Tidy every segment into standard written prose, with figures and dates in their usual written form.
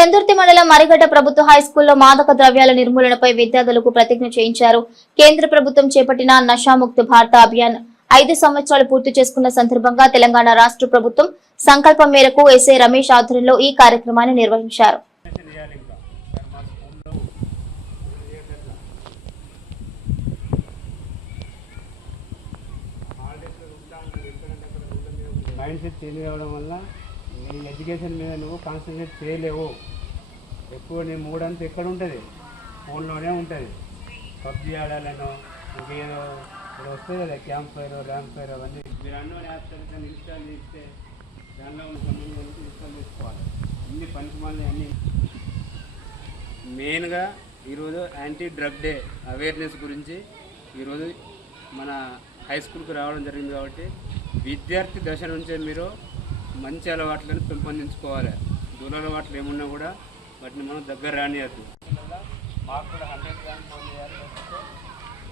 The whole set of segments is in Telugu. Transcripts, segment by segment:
చందుర్తి మండలం మరిగడ్డ ప్రభుత్వ హైస్కూల్లో మాదక ద్రవ్యాల నిర్మూలనపై విద్యార్థులకు ప్రతిజ్ఞ చేయించారు. కేంద్ర ప్రభుత్వం చేపట్టిన నషాముక్త భారత అభియాన్ 5 సంవత్సరాలు పూర్తి చేసుకున్న సందర్భంగా తెలంగాణ రాష్ట్ర ప్రభుత్వం సంకల్పం మేరకు ఎస్ఐ రమేష్ ఆధ్వర్యంలో ఈ కార్యక్రమాన్ని నిర్వహించారు. మైండ్ సెట్ చేంజ్ కావడం వల్ల నీ ఎడ్యుకేషన్ మీద నువ్వు కాన్సన్ట్రేట్ చేయలేవు. ఎక్కువ నీ మూడంతా ఎక్కడ ఉంటుంది, ఫోన్లోనే ఉంటుంది. పబ్జీ ఆడాలనో ఇంకేదో ఇప్పుడు వస్తుంది కదా, క్యాంప్ ఫైర్ ర్యాంప్ ఫైర్ అవన్నీ. మీరు అన్నోని యాప్స్ ఇన్స్టాల్ చేస్తే దానిలో ఉన్న సంబంధించి ఇన్స్టాల్ చేసుకోవాలి. అన్ని పనికి అన్ని. మెయిన్గా ఈరోజు యాంటీ డ్రగ్ డే అవేర్నెస్ గురించి ఈరోజు మన హై స్కూల్కి రావడం జరిగింది. కాబట్టి విద్యార్థి దశ నుంచే మీరు మంచి అలవాట్లను పెంపొందించుకోవాలి. దురలవాట్లు ఏమున్నా కూడా వాటిని మనం దగ్గర రానియద్దు. మాకు కూడా 100 గ్రామ్స్ ఫోన్ చేయాలి.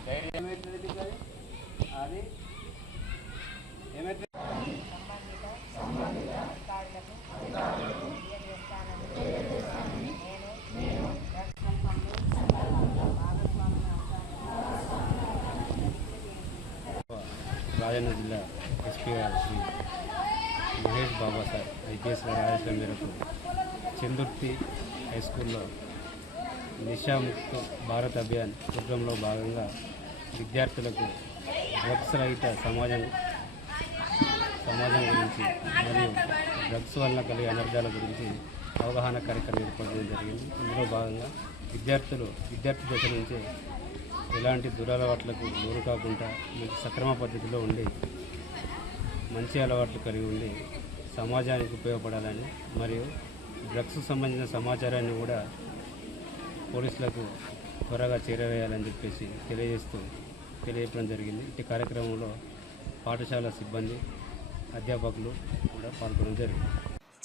ధైర్యం ఏమవుతుంది, అది ఏమైతే రాజన్న జిల్లా ఎస్పీ గారు శ్రీ మహేష్ బాబా సార్ ఐపీఎస్ గారి ఆదేశాల మేరకు చందుర్తి హై స్కూల్లో నిషాముక్త భారత్ అభియాన్ ప్రోగ్రాంలో భాగంగా విద్యార్థులకు డ్రగ్స్ రహిత సమాజం గురించి మరియు డ్రగ్స్ వలన కలిగే అనర్థాల గురించి అవగాహన కార్యక్రమం ఏర్పాటు చేయడం జరిగింది. ఇందులో భాగంగా విద్యార్థి దశ నుంచే ఎలాంటి దురలవాట్లకు లోను కాకుండా మంచి సక్రమ పద్ధతిలో ఉండి మంచి అలవాట్లు కలిగి ఉండి సమాజానికి ఉపయోగపడాలని మరియు డ్రగ్స్ సంబంధించిన సమాచారాన్ని కూడా పోలీసులకు త్వరగా చేరవేయాలని చెప్పేసి తెలియజేయడం జరిగింది. ఈ కార్యక్రమంలో పాఠశాల సిబ్బంది, అధ్యాపకులు కూడా పాల్గొనడం జరిగింది.